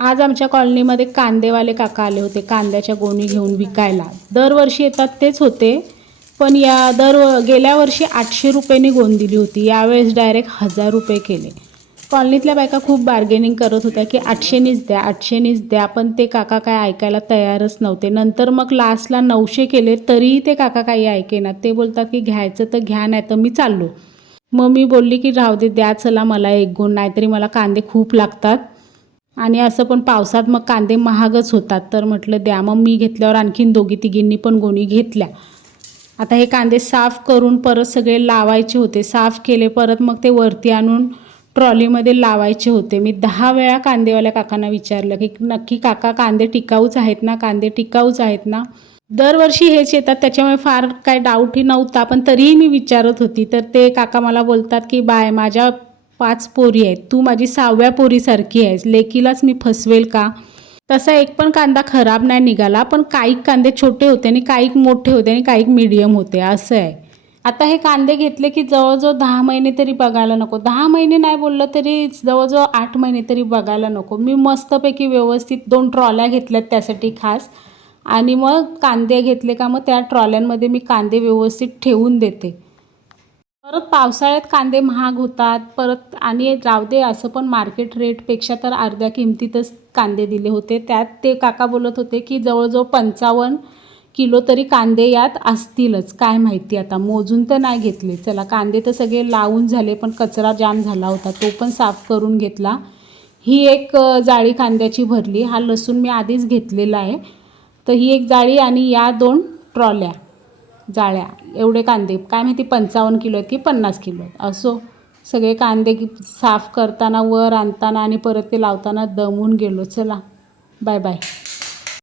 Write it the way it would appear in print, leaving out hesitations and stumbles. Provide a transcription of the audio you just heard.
आज आमच्या कॉलनीमध्ये कांदेवाले काका आले होते कांद्याच्या गोणी घेऊन विकायला. दरवर्षी येतात तेच होते, पण गेल्या वर्षी 800 रुपयांनी गोणी दिली होती. यावेळेस डायरेक्ट 1000 रुपये केले. कॉलनीतल्या बायका खूप बार्गेनिंग करत होत्या की 800नीच द्या 800नीच द्या, पण ते काका काय ऐकायला तयारच नव्हते. नंतर मग लास्टला 900 केले तरीही ते काका काही ऐकेनात. ते बोलतात की घ्यायचं तर घ्या, नाही तर मी चाललो. मग मी बोलली की राहू दे, द्या चला मला एक गोण, नाहीतरी मला कांदे खूप लागतात आणि असं पण पावसात मग कांदे महागच होतात. तर म्हटलं द्या. मग मी घेतल्यावर आणखीन दोघी तिघींनी पण गोणी घेतल्या. आता हे कांदे साफ करून परत सगळे लावायचे होते. साफ केले, परत मग ते वरती आणून ट्रॉलीमध्ये लावायचे होते. मी 10 वेळा कांदेवाल्या काकांना विचारलं की नक्की काका कांदे टिकाऊच आहेत ना, कांदे टिकाऊच आहेत ना. दरवर्षी हेच येतात त्याच्यामुळे फार काय डाऊटही नव्हता, पण तरीही मी विचारत होती. तर ते काका मला बोलतात की बाय, माझ्या 5 पोरी आहेत, तू माझी 6व्या पोरीसारखी आहेस, लेकीलाच मी फसवेल का. तसा एक पण कांदा खराब नाही निघाला, पण काही कांदे छोटे होते आणि काही मोठे होते आणि काही मीडियम होते, असं आहे. आता हे कांदे घेतले की जवळजवळ 10 महिने तरी बघायला नको. 10 महिने नाही बोललं तरी जवळजवळ 8 महिने तरी बघायला नको. मी मस्तपैकी व्यवस्थित 2 ट्रॉल्या घेतल्यात त्यासाठी खास. आणि मग कांदे घेतले का मग त्या ट्रॉल्यांमध्ये मी कांदे व्यवस्थित ठेवून देते. परत पावसाळ्यात कांदे महाग होतात परत, आणि राहू दे असं पण मार्केट रेटपेक्षा तर अर्ध्या किमतीतच कांदे दिले होते. त्यात ते काका बोलत होते की जवळजवळ 55 किलो तरी कांदे यात असतीलच, काय माहिती आता मोजून तर नाही घेतले. चला, कांदे तर सगळे लावून झाले, पण कचरा जाम झाला होता तो पण साफ करून घेतला. ही एक जाळी कांद्याची भरली. हा लसूण मी आधीच घेतलेला आहे. तर ही एक जाळी आणि या 2 ट्रॉल्या जाळ्या, एवढे कांदे काय माहिती 55 किलो आहेत की 50 किलो आहेत. असो, सगळे कांदे साफ करताना वर आणताना आणि परत ते लावताना दमून गेलो. चला, बाय बाय.